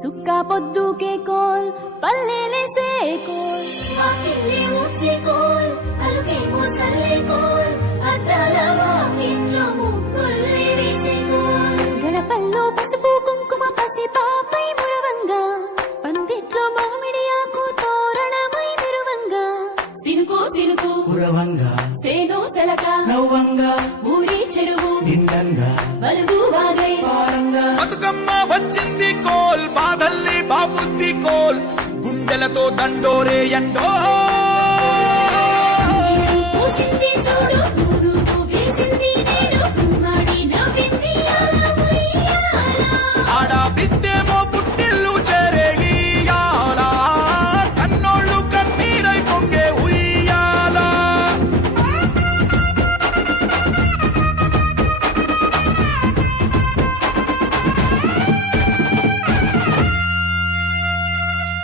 सुक्का पद्दू के कोल पल्लेले से कोल आकेले ऊंचे कोल अलगे मोसल्ले कोल अद्दाला वाकिట్లో ముక్కుల్ని వేసే కోల్ గడపల్లో పసుపు కుంకుమ పసి పాపై మురవంగా పందిట్లో మామిడి ఆకు తోరణమై మెరువంగా సినుకు సినుకు మురవంగా సేను సెలక నవ్వంగా ఊరి చెరువు నిండంగా బలుగు వాగై పారంగా బతుకమ్మ వచ్చింది కోల్ బాధల్ని బాబుద్ది కోల్ గుండెలతో దండోరే ఎండో పూసింది చూడు పూరుకు వేసింది నేడు కుమాడి నవ్వింది అలా ఉయ్యాల ఆడ బిడ్డేమో పుట్టిల్లు చేరేగియాల కన్నోళ్ళు కన్నీరై పొంగే ఉయ్యాల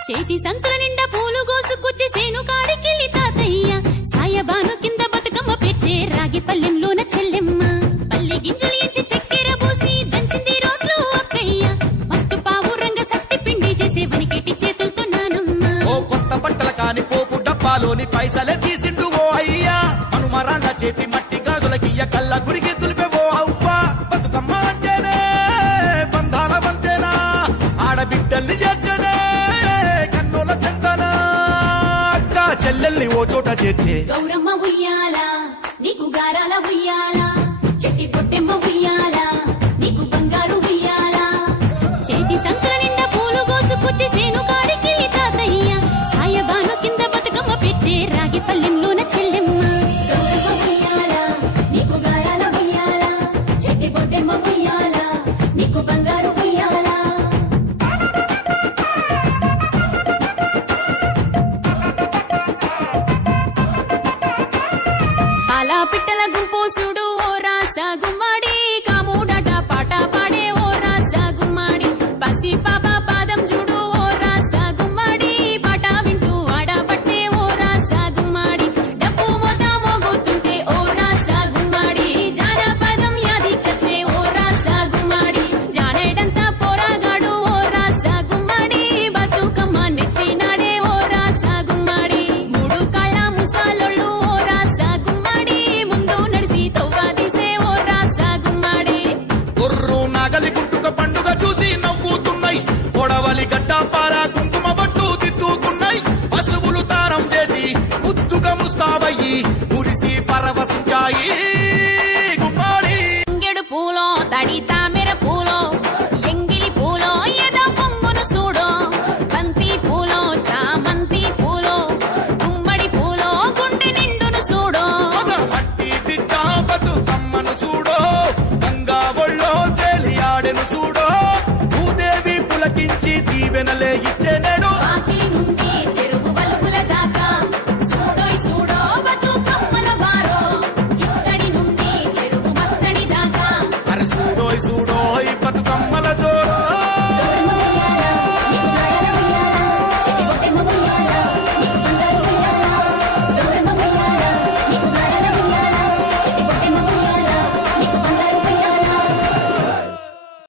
చేతి సంచుల నిండా పూలు గోసుకొచ్చి సేను కాడికెళ్ళి తాతయ్య సాయబాను కింద బతుకమ్మ పెచ్చే రాగి పల్లెంలోన చెల్లెమ్మ పల్లె గింజలు ఇచ్చి చక్కెర పోసి దంచింది రోట్లు అక్కయ్య మస్తు పావు రంగ సత్తి పిండి చేసే వనికెట్టి చేతులతో నానమ్మ ఓ కొత్త బట్టల కాని పోపు డబ్బాలోని పైసలే తీసిండు ఓ అయ్యా మనుమరాళ్ళ చేతి మట్టి గాజులకియ్య కళ్ళ గురికి తులిపే ఓ అవ్వ బతుకమ్మ అంటేనే బంధాల వంతేనా ఆడబిడ్డల్ని చేర్చనే కన్నుల చెంతనా అక్క చెల్లెల్ని ఓ చోట చేర్చే గౌరమ్మ ఉయ్యాల నీకు గారాల ఉయ్యాల చెట్టి పొట్టెమ్మ ఉయ్యాల నీకు బంగారు ఉయ్యాల చేతి సంచుల నిండా పూలు గోసుకొచ్చి సేను కాడికెళ్ళి తాతయ్య సాయబాను కింద బతుకమ్మ పెచ్చే రాగి పల్లెంలోన చెల్లెమ్మ గౌరమ్మ ఉయ్యాల నీకు గారాల ఉయ్యాల చెట్టి పొట్టెమ్మ ఉయ్యాల నీకు బంగారు ఉయ్యాల పాలా పిట్టల గుంపు చూడు ఓ రాస గుమ్మాడి కాముడట పాట పాడే ఓ రాస గుమ్మాడి పసి పాప పాదం చూడు ఓ రాస గుమ్మాడి పాట వింటూ ఆడబట్టే ఓ రాస గుమ్మాడి డప్పు మోత మోగుతుంటే ఓ రాస గుమ్మాడి జానపదం యాదికొచ్చే ఓ రాస గుమ్మాడి జానేడంతా పోరాగాడు ఓ రాస గుమ్మాడి బతుకమ్మ నెత్తినాడే ఓ రాస గుమ్మాడి మూడు కాళ్ళ ముసాలొళ్ళు ఓ రాస గుమ్మాడి ముందు నడిసి తవ్వాదిసే ఓ రాస గుమ్మాడి గుర్రు నాగలి గుంటుక పండుగ చూసి నవ్వుతున్నాయి పొడవలి గడ్డ పార కుంకుమ బట్టు దిద్దుకున్నాయి పశువులు తారం చేసి ముద్దుగా ముస్తాబయ్యి మురిసి పరవశించాయి గుమ్మాడి ఎంగెడు పూలో తడి తామెర పూలో ఎంగిలి పూలో ఎద పొంగును చూడో బంతి పూలో చామంతి పూలో గుమ్మడి పూలో గుండె నిండును చూడో మట్టి బిడ్డ బతుకమ్మను చూడో గంగా ఒళ్ళో తేలియాడెను చూడో భూదేవి పులకించి దీవెనలే